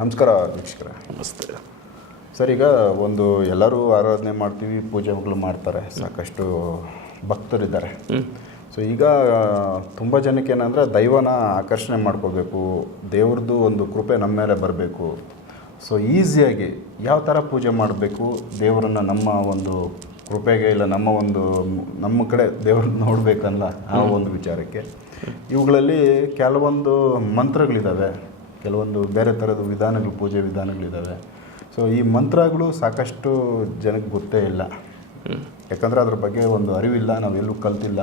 ನಮಸ್ಕಾರ ವೀಕ್ಷಕರ. ನಮಸ್ತೆ. ಸರ್ ಈಗ ಒಂದು ಎಲ್ಲರೂ ಆರಾಧನೆ ಮಾಡ್ತೀವಿ ಪೂಜೆಗಳು ಮಾಡ್ತಾರೆ ಸಾಕಷ್ಟು ಭಕ್ತರಿದ್ದಾರೆ ಸೊ ಈಗ ತುಂಬ ಜನಕ್ಕೆ ಏನಂದರೆ ದೈವನ ಆಕರ್ಷಣೆ ಮಾಡ್ಕೋಬೇಕು ದೇವ್ರದ್ದು ಒಂದು ಕೃಪೆ ನಮ್ಮ ಮೇಲೆ ಬರಬೇಕು. ಸೊ ಈಸಿಯಾಗಿ ಯಾವ ಥರ ಪೂಜೆ ಮಾಡಬೇಕು ದೇವರನ್ನು ನಮ್ಮ ಒಂದು ಕೃಪೆಗೆ ಇಲ್ಲ ನಮ್ಮ ಒಂದು ನಮ್ಮ ಕಡೆ ದೇವ್ರನ್ನ ನೋಡಬೇಕಲ್ಲ ಆ ಒಂದು ವಿಚಾರಕ್ಕೆ. ಇವುಗಳಲ್ಲಿ ಕೆಲವೊಂದು ಮಂತ್ರಗಳಿದ್ದಾವೆ. ಕೆಲವೊಂದು ಬೇರೆ ಥರದ ವಿಧಾನಗಳು ಪೂಜೆ ವಿಧಾನಗಳಿದ್ದಾವೆ. ಸೊ ಈ ಮಂತ್ರಗಳು ಸಾಕಷ್ಟು ಜನಕ್ಕೆ ಗೊತ್ತೇ ಇಲ್ಲ. ಯಾಕಂದರೆ ಅದ್ರ ಬಗ್ಗೆ ಒಂದು ಅರಿವಿಲ್ಲ ನಾವೆಲ್ಲೂ ಕಲ್ತಿಲ್ಲ.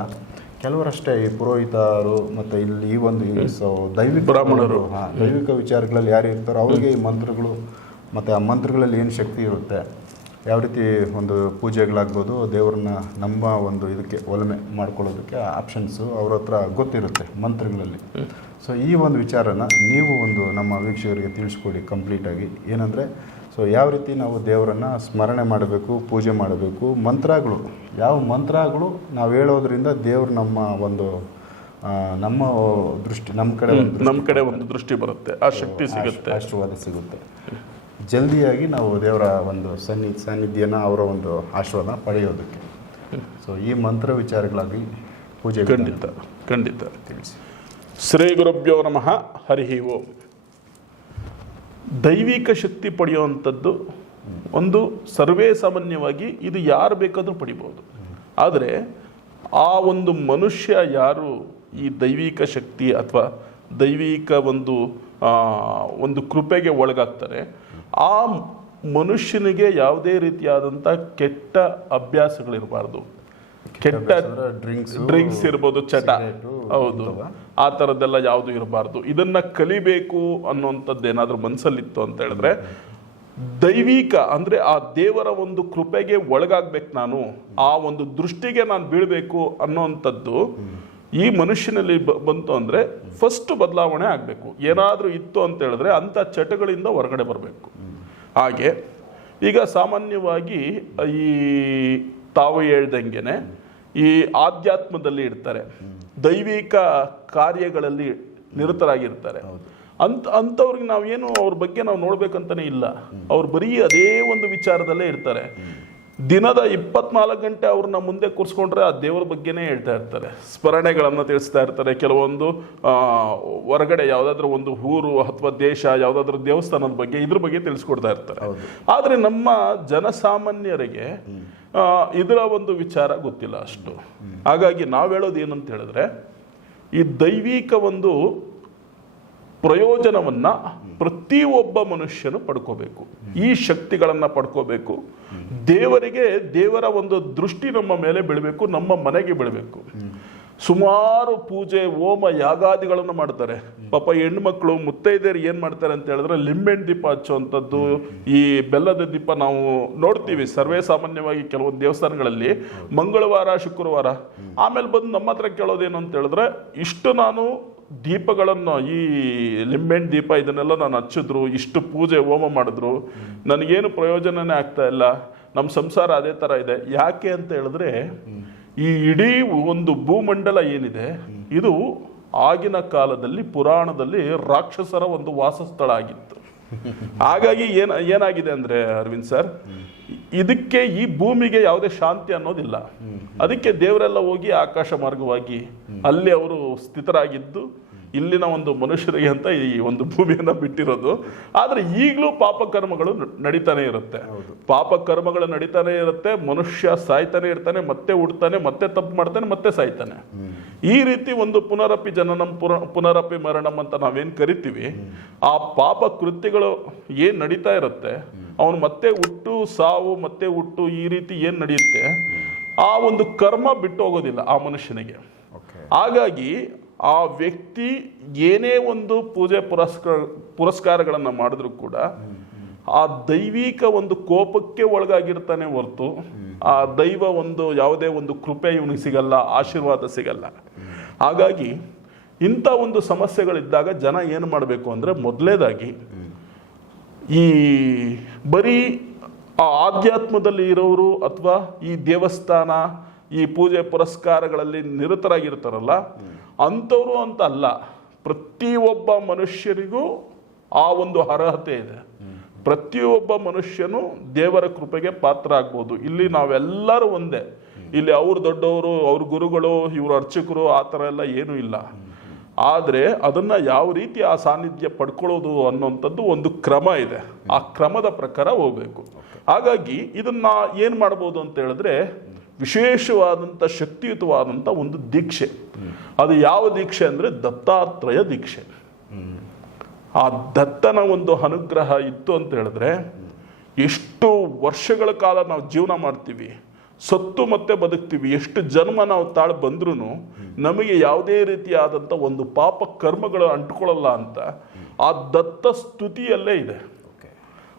ಕೆಲವರಷ್ಟೇ ಈ ಪುರೋಹಿತರು ಮತ್ತು ಇಲ್ಲಿ ಈ ಒಂದು ಸೊ ದೈವಿಕ ಬ್ರಾಹ್ಮಣರು. ಹಾಂ ದೈವಿಕ ವಿಚಾರಗಳಲ್ಲಿ ಯಾರು ಇರ್ತಾರೋ ಅವರಿಗೆ ಈ ಮಂತ್ರಗಳು ಮತ್ತು ಆ ಮಂತ್ರಗಳಲ್ಲಿ ಏನು ಶಕ್ತಿ ಇರುತ್ತೆ. ಯಾವ ರೀತಿ ಒಂದು ಪೂಜೆಗಳಾಗ್ಬೋದು ದೇವ್ರನ್ನ ನಮ್ಮ ಒಂದು ಇದಕ್ಕೆ ಒಲಮೆ ಮಾಡ್ಕೊಳ್ಳೋದಕ್ಕೆ ಆಪ್ಷನ್ಸು ಅವ್ರ ಹತ್ರ ಗೊತ್ತಿರುತ್ತೆ ಮಂತ್ರಗಳಲ್ಲಿ. ಸೊ ಈ ಒಂದು ವಿಚಾರನ ನೀವು ಒಂದು ನಮ್ಮ ವೀಕ್ಷಕರಿಗೆ ತಿಳಿಸ್ಕೊಡಿ ಕಂಪ್ಲೀಟಾಗಿ ಏನಂದರೆ ಸೊ ಯಾವ ರೀತಿ ನಾವು ದೇವರನ್ನು ಸ್ಮರಣೆ ಮಾಡಬೇಕು ಪೂಜೆ ಮಾಡಬೇಕು ಮಂತ್ರಗಳು ಯಾವ ಮಂತ್ರಗಳು ನಾವು ಹೇಳೋದ್ರಿಂದ ದೇವರು ನಮ್ಮ ಒಂದು ನಮ್ಮ ದೃಷ್ಟಿ ನಮ್ಮ ಕಡೆ ಒಂದು ನಮ್ಮ ಕಡೆ ಒಂದು ದೃಷ್ಟಿ ಬರುತ್ತೆ. ಆ ಶಕ್ತಿ ಸಿಗುತ್ತೆ. ಆಶೀರ್ವಾದ ಸಿಗುತ್ತೆ. ಜಲ್ದಿಯಾಗಿ ನಾವು ದೇವರ ಒಂದು ಸನ್ನಿ ಸಾನ್ನಿಧ್ಯನ ಅವರ ಒಂದು ಆಶೀರ್ವಾದ ಪಡೆಯೋದಕ್ಕೆ. ಸೊ ಈ ಮಂತ್ರ ವಿಚಾರಗಳಾಗಿ ಪೂಜೆ ಖಂಡಿತ ಖಂಡಿತ. ತಿಳಿಸಿ. ಶ್ರೀ ಗುರುಭ್ಯೋ ನಮಃ. ಹರಿ ಓಂ. ದೈವಿಕ ಶಕ್ತಿ ಪಡೆಯುವಂಥದ್ದು ಒಂದು ಸರ್ವೇ ಸಾಮಾನ್ಯವಾಗಿ ಇದು ಯಾರು ಬೇಕಾದರೂ ಪಡಿಬೋದು. ಆದರೆ ಆ ಒಂದು ಮನುಷ್ಯ ಯಾರು ಈ ದೈವಿಕ ಶಕ್ತಿ ಅಥವಾ ದೈವಿಕ ಒಂದು ಒಂದು ಕೃಪೆಗೆ ಒಳಗಾಗ್ತಾರೆ ಆ ಮನುಷ್ಯನಿಗೆ ಯಾವುದೇ ರೀತಿಯಾದಂಥ ಕೆಟ್ಟ ಅಭ್ಯಾಸಗಳಿರಬಾರ್ದು. ಕೆಟ್ಟ ಡ್ರಿಂಕ್ಸ್ ಡ್ರಿಂಕ್ಸ್ ಇರ್ಬೋದು ಚಟ. ಹೌದು. ಆ ಥರದ್ದೆಲ್ಲ ಯಾವುದು ಇರಬಾರ್ದು. ಇದನ್ನ ಕಲಿಬೇಕು ಅನ್ನೋಂಥದ್ದು ಏನಾದರೂ ಮನಸ್ಸಲ್ಲಿತ್ತು ಅಂತ ಹೇಳಿದ್ರೆ ದೈವಿಕ ಅಂದ್ರೆ ಆ ದೇವರ ಒಂದು ಕೃಪೆಗೆ ಒಳಗಾಗ್ಬೇಕು ನಾನು ಆ ಒಂದು ದೃಷ್ಟಿಗೆ ನಾನು ಬೀಳ್ಬೇಕು ಅನ್ನೋವಂಥದ್ದು ಈ ಮನುಷ್ಯನಲ್ಲಿ ಬ- ಬಂತು ಅಂದ್ರೆ ಫಸ್ಟ್ ಬದಲಾವಣೆ ಆಗಬೇಕು. ಏನಾದರೂ ಇತ್ತು ಅಂತ ಹೇಳಿದ್ರೆ ಅಂಥ ಚಟಗಳಿಂದ ಹೊರಗಡೆ ಬರಬೇಕು. ಹಾಗೆ ಈಗ ಸಾಮಾನ್ಯವಾಗಿ ಈ ತಾವು ಹೇಳ್ದಂಗೆ ಈ ಆಧ್ಯಾತ್ಮದಲ್ಲಿ ಇರ್ತಾರೆ ದೈವಿಕ ಕಾರ್ಯಗಳಲ್ಲಿ ನಿರತರಾಗಿರ್ತಾರೆ. ಅಂತ ಅಂಥವ್ರಿಗೆ ನಾವೇನು ಅವ್ರ ಬಗ್ಗೆ ನಾವು ನೋಡ್ಬೇಕಂತಾನೆ ಇಲ್ಲ. ಅವ್ರು ಬರೀ ಅದೇ ಒಂದು ವಿಚಾರದಲ್ಲೇ ಇರ್ತಾರೆ. ದಿನದ ಇಪ್ಪತ್ನಾಲ್ಕು ಗಂಟೆ ಅವ್ರನ್ನ ಮುಂದೆ ಕೂರಿಸ್ಕೊಂಡ್ರೆ ಆ ದೇವರ ಬಗ್ಗೆನೇ ಹೇಳ್ತಾ ಇರ್ತಾರೆ. ಸ್ಮರಣೆಗಳನ್ನು ತಿಳಿಸ್ತಾ ಇರ್ತಾರೆ. ಕೆಲವೊಂದು ಹೊರಗಡೆ ಯಾವುದಾದ್ರೂ ಒಂದು ಊರು ಅಥವಾ ದೇಶ ಯಾವುದಾದ್ರೂ ದೇವಸ್ಥಾನದ ಬಗ್ಗೆ ಇದ್ರ ಬಗ್ಗೆ ತಿಳಿಸ್ಕೊಡ್ತಾ ಇರ್ತಾರೆ. ಆದರೆ ನಮ್ಮ ಜನಸಾಮಾನ್ಯರಿಗೆ ಇದರ ಒಂದು ವಿಚಾರ ಗೊತ್ತಿಲ್ಲ ಅಷ್ಟು. ಹಾಗಾಗಿ ನಾವು ಹೇಳೋದು ಏನಂತ ಹೇಳಿದ್ರೆ ಈ ದೈವಿಕ ಒಂದು ಪ್ರಯೋಜನವನ್ನ ಪ್ರತಿಯೊಬ್ಬ ಮನುಷ್ಯನು ಪಡ್ಕೋಬೇಕು. ಈ ಶಕ್ತಿಗಳನ್ನ ಪಡ್ಕೋಬೇಕು. ದೇವರಿಗೆ ದೇವರ ಒಂದು ದೃಷ್ಟಿ ನಮ್ಮ ಮೇಲೆ ಬೀಳಬೇಕು, ನಮ್ಮ ಮನೆಗೆ ಬೀಳಬೇಕು. ಸುಮಾರು ಪೂಜೆ, ಹೋಮ, ಯಾಗಾದಿಗಳನ್ನು ಮಾಡ್ತಾರೆ. ಪಾಪ ಹೆಣ್ಮಕ್ಳು ಮುತ್ತೈದೆಯರು ಏನು ಮಾಡ್ತಾರೆ ಅಂತ ಹೇಳಿದ್ರೆ ಲಿಂಬೆಹಣ್ಣು ದೀಪ ಹಚ್ಚುವಂಥದ್ದು, ಈ ಬೆಲ್ಲದ ದೀಪ ನಾವು ನೋಡ್ತೀವಿ. ಸರ್ವೇ ಸಾಮಾನ್ಯವಾಗಿ ಕೆಲವೊಂದು ದೇವಸ್ಥಾನಗಳಲ್ಲಿ ಮಂಗಳವಾರ, ಶುಕ್ರವಾರ. ಆಮೇಲೆ ಬಂದು ನಮ್ಮ ಹತ್ರ ಕೇಳೋದೇನು ಅಂತ ಹೇಳಿದ್ರೆ, ಇಷ್ಟು ನಾನು ದೀಪಗಳನ್ನು, ಈ ಲಿಂಬೆಣ್ಣು ದೀಪ ಇದನ್ನೆಲ್ಲ ನಾನು ಹಚ್ಚಿದ್ರು, ಇಷ್ಟು ಪೂಜೆ, ಹೋಮ ಮಾಡಿದ್ರು. ನನಗೇನು ಪ್ರಯೋಜನನೇ ಆಗ್ತಾ ಇಲ್ಲ. ನಮ್ಮ ಸಂಸಾರ ಅದೇ ಥರ ಇದೆ. ಯಾಕೆ ಅಂತ ಹೇಳಿದ್ರೆ, ಈ ಇಡೀ ಒಂದು ಭೂಮಂಡಲ ಏನಿದೆ, ಇದು ಆಗಿನ ಕಾಲದಲ್ಲಿ, ಪುರಾಣದಲ್ಲಿ ರಾಕ್ಷಸರ ಒಂದು ವಾಸಸ್ಥಳ ಆಗಿತ್ತು. ಹಾಗಾಗಿ ಏನ ಏನಾಗಿದೆ ಅಂದ್ರೆ ಅರವಿಂದ್ ಸರ್ ಇದಕ್ಕೆ ಈ ಭೂಮಿಗೆ ಯಾವುದೇ ಶಾಂತಿ ಅನ್ನೋದಿಲ್ಲ. ಅದಕ್ಕೆ ದೇವರೆಲ್ಲ ಹೋಗಿ ಆಕಾಶ ಮಾರ್ಗವಾಗಿ ಅಲ್ಲಿ ಅವರು ಸ್ಥಿತರಾಗಿದ್ದು ಇಲ್ಲಿನ ಒಂದು ಮನುಷ್ಯರಿಗೆ ಅಂತ ಈ ಒಂದು ಭೂಮಿಯನ್ನು ಬಿಟ್ಟಿರೋದು. ಆದರೆ ಈಗಲೂ ಪಾಪ ಕರ್ಮಗಳು ನಡೀತಾನೆ ಇರುತ್ತೆ. ಪಾಪ ಕರ್ಮಗಳು ನಡೀತಾನೆ ಇರುತ್ತೆ ಮನುಷ್ಯ ಸಾಯ್ತಾನೆ ಇರ್ತಾನೆ ಮತ್ತೆ ಹುಡ್ತಾನೆ ಮತ್ತೆ ತಪ್ಪು ಮಾಡ್ತಾನೆ ಮತ್ತೆ ಸಾಯ್ತಾನೆ. ಈ ರೀತಿ ಒಂದು ಪುನರಪಿ ಜನನಂ ಪುರ ಪುನರಪಿ ಮರಣಂ ಅಂತ ನಾವೇನು ಕರಿತೀವಿ ಆ ಪಾಪ ಕೃತ್ಯಗಳು ಏನು ನಡೀತಾ ಇರುತ್ತೆ ಅವನು ಮತ್ತೆ ಹುಟ್ಟು ಸಾವು ಮತ್ತೆ ಹುಟ್ಟು ಈ ರೀತಿ ಏನು ನಡೆಯುತ್ತೆ ಆ ಒಂದು ಕರ್ಮ ಬಿಟ್ಟು ಹೋಗೋದಿಲ್ಲ ಆ ಮನುಷ್ಯನಿಗೆ. ಹಾಗಾಗಿ ಆ ವ್ಯಕ್ತಿ ಏನೇ ಒಂದು ಪೂಜೆ ಪುರಸ್ಕಾರ, ಪುರಸ್ಕಾರಗಳನ್ನು ಮಾಡಿದ್ರು ಕೂಡ ಆ ದೈವಿಕ ಒಂದು ಕೋಪಕ್ಕೆ ಒಳಗಾಗಿರ್ತಾನೆ ಹೊರತು ಆ ದೈವ ಒಂದು ಯಾವುದೇ ಒಂದು ಕೃಪೆ ಇವನಿಗೆ ಸಿಗಲ್ಲ, ಆಶೀರ್ವಾದ ಸಿಗಲ್ಲ. ಹಾಗಾಗಿ ಇಂಥ ಒಂದು ಸಮಸ್ಯೆಗಳಿದ್ದಾಗ ಜನ ಏನು ಮಾಡಬೇಕು ಅಂದರೆ ಮೊದಲೇದಾಗಿ ಈ ಬರೀ ಆ ಆಧ್ಯಾತ್ಮದಲ್ಲಿ ಇರೋರು ಅಥವಾ ಈ ದೇವಸ್ಥಾನ ಈ ಪೂಜೆ ಪುರಸ್ಕಾರಗಳಲ್ಲಿ ನಿರತರಾಗಿರ್ತಾರಲ್ಲ? ಅಂಥವರು ಅಂತ ಅಲ್ಲ ಪ್ರತಿಯೊಬ್ಬ ಮನುಷ್ಯರಿಗೂ ಆ ಒಂದು ಅರ್ಹತೆ ಇದೆ. ಪ್ರತಿಯೊಬ್ಬ ಮನುಷ್ಯನು ದೇವರ ಕೃಪೆಗೆ ಪಾತ್ರ ಆಗ್ಬೋದು. ಇಲ್ಲಿ ನಾವೆಲ್ಲರೂ ಒಂದೇ. ಇಲ್ಲಿ ಅವ್ರು ದೊಡ್ಡವರು, ಅವ್ರ ಗುರುಗಳು, ಇವರು ಅರ್ಚಕರು ಆ ಥರ ಎಲ್ಲ ಏನೂ ಇಲ್ಲ. ಆದರೆ ಅದನ್ನು ಯಾವ ರೀತಿ ಆ ಸಾನ್ನಿಧ್ಯ ಪಡ್ಕೊಳ್ಳೋದು ಅನ್ನೋಂಥದ್ದು ಒಂದು ಕ್ರಮ ಇದೆ. ಆ ಕ್ರಮದ ಪ್ರಕಾರ ಹೋಗಬೇಕು. ಹಾಗಾಗಿ ಇದನ್ನು ಏನು ಮಾಡ್ಬೋದು ಅಂತ ಹೇಳಿದ್ರೆ ವಿಶೇಷವಾದಂಥ ಶಕ್ತಿಯುತವಾದಂಥ ಒಂದು ದೀಕ್ಷೆ. ಅದು ಯಾವ ದೀಕ್ಷೆ ಅಂದರೆ ದತ್ತಾತ್ರಯ ದೀಕ್ಷೆ. ಆ ದತ್ತನ ಒಂದು ಅನುಗ್ರಹ ಇತ್ತು ಅಂತ ಹೇಳಿದ್ರೆ ಎಷ್ಟು ವರ್ಷಗಳ ಕಾಲ ನಾವು ಜೀವನ ಮಾಡ್ತೀವಿ ಸತ್ತು ಮತ್ತೆ ಬದುಕ್ತೀವಿ ಎಷ್ಟು ಜನ್ಮ ನಾವು ತಾಳ್ ಬಂದ್ರೂ ನಮಗೆ ಯಾವುದೇ ರೀತಿಯಾದಂಥ ಒಂದು ಪಾಪ ಕರ್ಮಗಳು ಅಂಟ್ಕೊಳ್ಳಲ್ಲ ಅಂತ ಆ ದತ್ತ ಸ್ತುತಿಯಲ್ಲೇ ಇದೆ.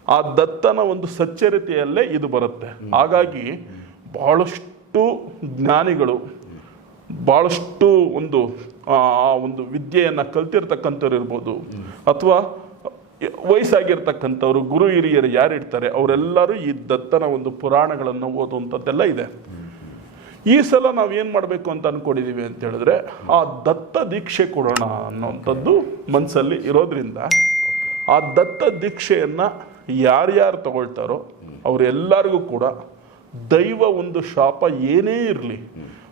ಆ ದತ್ತನ ಒಂದು ಸಚ್ಚರಿತೆಯಲ್ಲೇ ಇದು ಬರುತ್ತೆ. ಹಾಗಾಗಿ ಬಹಳಷ್ಟು ಜ್ಞಾನಿಗಳು ಭಾಳಷ್ಟು ಒಂದು, ಆ ಒಂದು ವಿದ್ಯೆಯನ್ನು ಕಲ್ತಿರ್ತಕ್ಕಂಥವ್ರು ಇರ್ಬೋದು. ಅಥವಾ ವಯಸ್ಸಾಗಿರ್ತಕ್ಕಂಥವ್ರು, ಗುರು ಹಿರಿಯರು ಯಾರು ಇರ್ತಾರೆ ಅವರೆಲ್ಲರೂ ಈ ದತ್ತನ ಒಂದು ಪುರಾಣಗಳನ್ನು ಓದುವಂಥದ್ದೆಲ್ಲ ಇದೆ. ಈ ಸಲ ನಾವು ಏನು ಮಾಡಬೇಕು ಅಂತ ಅಂದ್ಕೊಂಡಿದ್ದೀವಿ ಅಂತ ಹೇಳಿದ್ರೆ, ಆ ದತ್ತ ದೀಕ್ಷೆ ಕೊಡೋಣ ಅನ್ನೋಂಥದ್ದು ಮನಸ್ಸಲ್ಲಿ ಇರೋದ್ರಿಂದ, ಆ ದತ್ತ ದೀಕ್ಷೆಯನ್ನು ಯಾರ್ಯಾರು ತಗೊಳ್ತಾರೋ ಅವರೆಲ್ಲರಿಗೂ ಕೂಡ ದೈವ ಒಂದು ಶಾಪ ಏನೇ ಇರಲಿ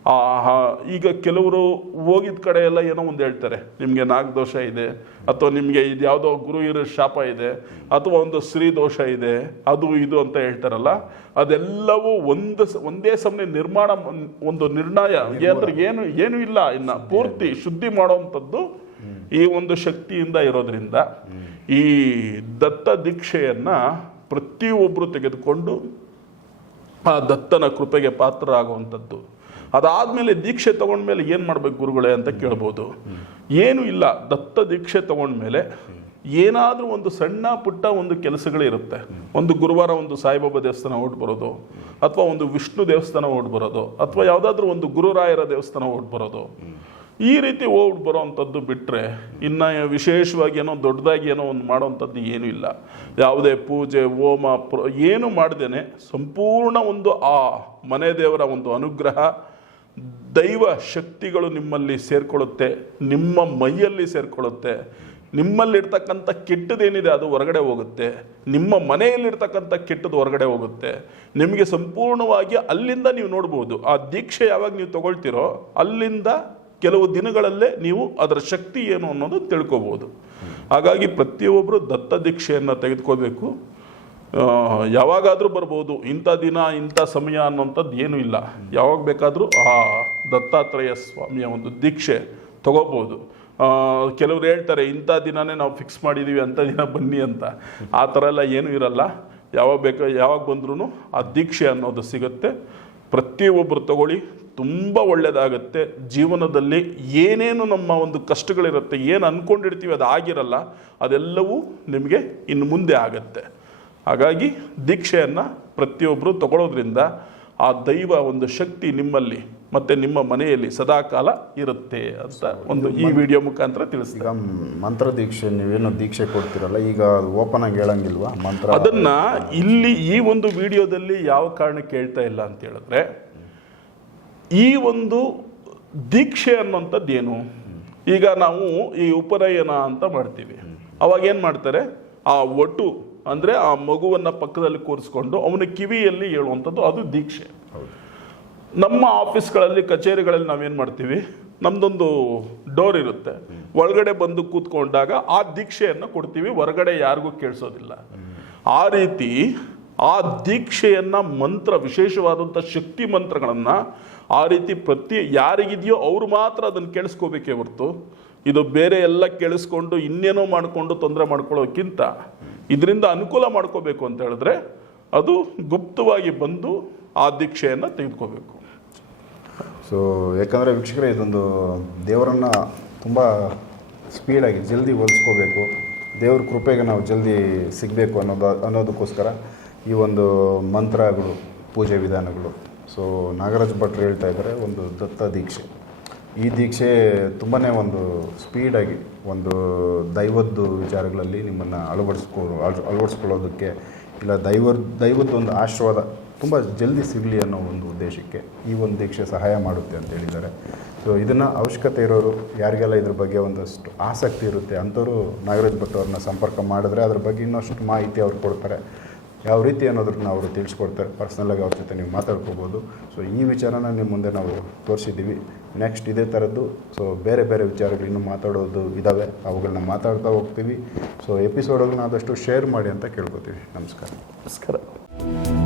ಆ ಆ- ಈಗ ಕೆಲವರು ಹೋಗಿದ ಕಡೆ ಎಲ್ಲ ಏನೋ ಒಂದು ಹೇಳ್ತಾರೆ ನಿಮಗೆ ನಾಗದೋಷ ಇದೆ ಅಥವಾ ನಿಮಗೆ ಇದು ಯಾವುದೋ ಗುರು ಇರೋ ಶಾಪ ಇದೆ ಅಥವಾ ಒಂದು ಸ್ತ್ರೀ ದೋಷ ಇದೆ ಅದು ಇದು ಅಂತ ಹೇಳ್ತಾರಲ್ಲ ಅದೆಲ್ಲವೂ ಒಂದು ಒಂದೇ ಸಮನೆ ನಿರ್ಮಾಣ ಒಂದು ನಿರ್ಣಯ. ಅಂದ್ರೆ ಏನು ಏನು ಇಲ್ಲ ಇನ್ನು ಪೂರ್ತಿ ಶುದ್ಧಿ ಮಾಡುವಂಥದ್ದು ಈ ಒಂದು ಶಕ್ತಿಯಿಂದ ಇರೋದ್ರಿಂದ ಈ ದತ್ತ ದೀಕ್ಷೆಯನ್ನ ಪ್ರತಿಯೊಬ್ಬರು ತೆಗೆದುಕೊಂಡು ಆ ದತ್ತನ ಕೃಪೆಗೆ ಪಾತ್ರ ಆಗುವಂಥದ್ದು ಅದಾದ್ಮೇಲೆ ದೀಕ್ಷೆ ತಗೊಂಡ್ಮೇಲೆ ಏನು ಮಾಡ್ಬೇಕು ಗುರುಗಳೇ ಅಂತ ಕೇಳ್ಬೋದು. ಏನು ಇಲ್ಲ, ದತ್ತ ದೀಕ್ಷೆ ತಗೊಂಡ್ಮೇಲೆ ಏನಾದರೂ ಒಂದು ಸಣ್ಣ ಪುಟ್ಟ ಒಂದು ಕೆಲಸಗಳಿರುತ್ತೆ ಒಂದು ಗುರುವಾರ ಒಂದು ಸಾಯಿಬಾಬಾ ದೇವಸ್ಥಾನ ಹೊಟ್ಟು ಬರೋದು, ಅಥವಾ ಒಂದು ವಿಷ್ಣು ದೇವಸ್ಥಾನ ಹೊಟ್ಟು ಬರೋದು, ಅಥವಾ ಯಾವುದಾದ್ರೂ ಒಂದು ಗುರುರಾಯರ ದೇವಸ್ಥಾನ ಹೊಟ್ಟು ಬರೋದು. ಈ ರೀತಿ ಹೋಗ್ಬಿಟ್ಟು ಬರೋವಂಥದ್ದು ಬಿಟ್ಟರೆ ಇನ್ನು ವಿಶೇಷವಾಗಿ ಏನೋ ದೊಡ್ಡದಾಗಿ ಏನೋ ಒಂದು ಮಾಡೋವಂಥದ್ದು ಏನೂ ಇಲ್ಲ. ಯಾವುದೇ ಪೂಜೆ, ಹೋಮ, ಪ್ರ, ಏನು ಮಾಡ್ದೇನೆ ಸಂಪೂರ್ಣ ಒಂದು ಆ ಮನೆ ದೇವರ ಒಂದು ಅನುಗ್ರಹ ದೈವ ಶಕ್ತಿಗಳು ನಿಮ್ಮಲ್ಲಿ ಸೇರಿಕೊಳ್ಳುತ್ತೆ, ನಿಮ್ಮ ಮೈಯಲ್ಲಿ ಸೇರ್ಕೊಳ್ಳುತ್ತೆ. ನಿಮ್ಮಲ್ಲಿರ್ತಕ್ಕಂಥ ಕೆಟ್ಟದೇನಿದೆ ಅದು ಹೊರಗಡೆ ಹೋಗುತ್ತೆ. ನಿಮ್ಮ ಮನೆಯಲ್ಲಿರ್ತಕ್ಕಂಥ ಕೆಟ್ಟದ್ದು ಹೊರಗಡೆ ಹೋಗುತ್ತೆ. ನಿಮಗೆ ಸಂಪೂರ್ಣವಾಗಿ ಅಲ್ಲಿಂದ ನೀವು ನೋಡ್ಬೋದು. ಆ ದೀಕ್ಷೆ ಯಾವಾಗ ನೀವು ತಗೊಳ್ತೀರೋ ಅಲ್ಲಿಂದ ಕೆಲವು ದಿನಗಳಲ್ಲೇ ನೀವು ಅದರ ಶಕ್ತಿ ಏನು ಅನ್ನೋದು ತಿಳ್ಕೊಬೋದು. ಹಾಗಾಗಿ ಪ್ರತಿಯೊಬ್ಬರು ದತ್ತ ದೀಕ್ಷೆಯನ್ನು ತೆಗೆದುಕೋಬೇಕು ಯಾವಾಗಾದರೂ ಬರ್ಬೋದು. ಇಂಥ ದಿನ, ಇಂಥ ಸಮಯ ಅನ್ನೋಂಥದ್ದು ಏನೂ ಇಲ್ಲ. ಯಾವಾಗ ಬೇಕಾದರೂ ಆ ದತ್ತಾತ್ರೇಯ ಸ್ವಾಮಿಯ ಒಂದು ದೀಕ್ಷೆ ತಗೋಬೋದು. ಕೆಲವ್ರು ಹೇಳ್ತಾರೆ, ಇಂಥ ದಿನನೇ ನಾವು ಫಿಕ್ಸ್ ಮಾಡಿದ್ದೀವಿ ಅಂಥ ದಿನ ಬನ್ನಿ ಅಂತ. ಆ ಥರ ಎಲ್ಲ ಏನೂ ಇರಲ್ಲ. ಯಾವಾಗ ಬೇಕು, ಯಾವಾಗ ಬಂದ್ರೂ ಆ ದೀಕ್ಷೆ ಅನ್ನೋದು ಸಿಗುತ್ತೆ. ಪ್ರತಿಯೊಬ್ಬರು ತಗೊಳ್ಳಿ, ತುಂಬ ಒಳ್ಳೆಯದಾಗುತ್ತೆ ಜೀವನದಲ್ಲಿ ಏನೇನು ನಮ್ಮ ಒಂದು ಕಷ್ಟಗಳಿರುತ್ತೆ, ಏನು ಅಂದ್ಕೊಂಡಿರ್ತೀವಿ ಅದು ಆಗಿರಲ್ಲ, ಅದೆಲ್ಲವೂ ನಿಮಗೆ ಇನ್ನು ಮುಂದೆ ಆಗುತ್ತೆ. ಹಾಗಾಗಿ ದೀಕ್ಷೆಯನ್ನು ಪ್ರತಿಯೊಬ್ಬರು ತಗೊಳ್ಳೋದ್ರಿಂದ ಆ ದೈವ ಒಂದು ಶಕ್ತಿ ನಿಮ್ಮಲ್ಲಿ ಮತ್ತು ನಿಮ್ಮ ಮನೆಯಲ್ಲಿ ಸದಾಕಾಲ ಇರುತ್ತೆ ಅಂತ ಒಂದು ಈ ವಿಡಿಯೋ ಮುಖಾಂತರ ತಿಳಿಸ್ತೀವಿ ಈಗ ಮಂತ್ರ ದೀಕ್ಷೆ ನೀವೇನು ದೀಕ್ಷೆ ಕೊಡ್ತಿರಲ್ಲ ಈಗ ಓಪನ್ ಆಗಿ ಹೇಳಂಗಿಲ್ವಾ? ಮಂತ್ರ ಅದನ್ನ ಇಲ್ಲಿ ಈ ಒಂದು ವಿಡಿಯೋದಲ್ಲಿ ಯಾವ ಕಾರಣಕ್ಕೆ ಹೇಳ್ತಾ ಇಲ್ಲ ಅಂತ ಹೇಳಿದ್ರೆ ಈ ಒಂದು ದೀಕ್ಷೆ ಅನ್ನೋಂಥದ್ದು ಏನು ಈಗ ನಾವು ಈ ಉಪನಯನ ಅಂತ ಮಾಡ್ತೀವಿ. ಅವಾಗ ಏನು ಮಾಡ್ತಾರೆ? ಆ ಒಟ್ಟು ಅಂದರೆ ಆ ಮಗುವನ್ನು ಪಕ್ಕದಲ್ಲಿ ಕೂರಿಸ್ಕೊಂಡು ಅವನ ಕಿವಿಯಲ್ಲಿ ಹೇಳುವಂಥದ್ದು ಅದು ದೀಕ್ಷೆ. ನಮ್ಮ ಆಫೀಸ್ಗಳಲ್ಲಿ, ಕಚೇರಿಗಳಲ್ಲಿ ನಾವೇನು ಮಾಡ್ತೀವಿ? ನಮ್ದೊಂದು ಡೋರ್ ಇರುತ್ತೆ. ಒಳಗಡೆ ಬಂದು ಕೂತ್ಕೊಂಡಾಗ ಆ ದೀಕ್ಷೆಯನ್ನು ಕೊಡ್ತೀವಿ. ಹೊರಗಡೆ ಯಾರಿಗೂ ಕೇಳಿಸೋದಿಲ್ಲ. ಆ ರೀತಿ ಆ ದೀಕ್ಷೆಯನ್ನ, ಮಂತ್ರ ವಿಶೇಷವಾದಂಥ ಶಕ್ತಿ ಮಂತ್ರಗಳನ್ನು ಆ ರೀತಿ ಪ್ರತಿ ಯಾರಿಗಿದೆಯೋ ಅವರು ಮಾತ್ರ ಅದನ್ನು ಕೇಳಿಸ್ಕೋಬೇಕೇ ಹೊರತು. ಇದು ಬೇರೆ ಎಲ್ಲ ಕೇಳಿಸ್ಕೊಂಡು, ಇನ್ನೇನೋ ಮಾಡಿಕೊಂಡು ತೊಂದರೆ ಮಾಡ್ಕೊಳ್ಳೋಕ್ಕಿಂತ ಇದರಿಂದ ಅನುಕೂಲ ಮಾಡ್ಕೋಬೇಕು ಅಂತ ಹೇಳಿದ್ರೆ ಅದು ಗುಪ್ತವಾಗಿ ಬಂದು ಆ ದೀಕ್ಷೆಯನ್ನು ತೆಗೆದುಕೋಬೇಕು. ಸೊ ಯಾಕಂದರೆ ವೀಕ್ಷಕರೇ, ಇದೊಂದು ದೇವರನ್ನು ತುಂಬ ಸ್ಪೀಡಾಗಿ ಜಲ್ದಿ ಹೊಲಿಸ್ಕೋಬೇಕು. ದೇವ್ರ ಕೃಪೆಗೆ ನಾವು ಜಲ್ದಿ ಸಿಗಬೇಕು ಅನ್ನೋದು, ಅನ್ನೋದಕ್ಕೋಸ್ಕರ ಈ ಒಂದು ಮಂತ್ರಗಳು ಪೂಜೆ ವಿಧಾನಗಳು. ಸೊ ನಾಗರಾಜ್ ಭಟ್ರು ಹೇಳ್ತಾ ಇದ್ದಾರೆ, ಒಂದು ದತ್ತ ದೀಕ್ಷೆ. ಈ ದೀಕ್ಷೆ ತುಂಬಾ ಒಂದು ಸ್ಪೀಡಾಗಿ ಒಂದು ದೈವದ್ದು ವಿಚಾರಗಳಲ್ಲಿ ನಿಮ್ಮನ್ನು ಅಳವಡಿಸ್ಕೊ ಅಳ- ಅಳವಡಿಸ್ಕೊಳ್ಳೋದಕ್ಕೆ, ಇಲ್ಲ ದೈವ ದೈವದ ಒಂದು ಆಶೀರ್ವಾದ ತುಂಬ ಜಲ್ದಿ ಸಿಗಲಿ ಅನ್ನೋ ಒಂದು ಉದ್ದೇಶಕ್ಕೆ ಈ ಒಂದು ದೀಕ್ಷೆ ಸಹಾಯ ಮಾಡುತ್ತೆ ಅಂತ ಹೇಳಿದ್ದಾರೆ. ಸೊ ಇದನ್ನು ಅವಶ್ಯಕತೆ ಇರೋರು ಯಾರಿಗೆಲ್ಲ ಇದ್ರ ಬಗ್ಗೆ ಒಂದಷ್ಟು ಆಸಕ್ತಿ ಇರುತ್ತೆ ಅಂಥವ್ರು ನಾಗರಾಜ್ ಭಟ್ ಅವ್ರನ್ನ ಸಂಪರ್ಕ ಮಾಡಿದ್ರೆ ಅದ್ರ ಬಗ್ಗೆ ಇನ್ನಷ್ಟು ಮಾಹಿತಿ ಅವ್ರು ಕೊಡ್ತಾರೆ. ಯಾವ ರೀತಿ ಅನ್ನೋದನ್ನ ಅವರು ತಿಳಿಸ್ಕೊಡ್ತಾರೆ. ಪರ್ಸ್ನಲಾಗಿ ಅವ್ರ ಜೊತೆ ನೀವು ಮಾತಾಡ್ಕೋಬೋದು. ಸೊ ಈ ವಿಚಾರನ ನಿಮ್ಮ ಮುಂದೆ ನಾವು ತೋರಿಸಿದ್ದೀವಿ. ನೆಕ್ಸ್ಟ್ ಇದೇ ಥರದ್ದು. ಸೊ ಬೇರೆ ಬೇರೆ ವಿಚಾರಗಳಿನ್ನೂ ಮಾತಾಡೋದು ಇದ್ದಾವೆ ಅವುಗಳನ್ನ ಮಾತಾಡ್ತಾ ಹೋಗ್ತೀವಿ. ಸೊ ಎಪಿಸೋಡ್ಗಳನ್ನ ಆದಷ್ಟು ಶೇರ್ ಮಾಡಿ ಅಂತ ಕೇಳ್ಕೊತೀವಿ. ನಮಸ್ಕಾರ. ನಮಸ್ಕಾರ.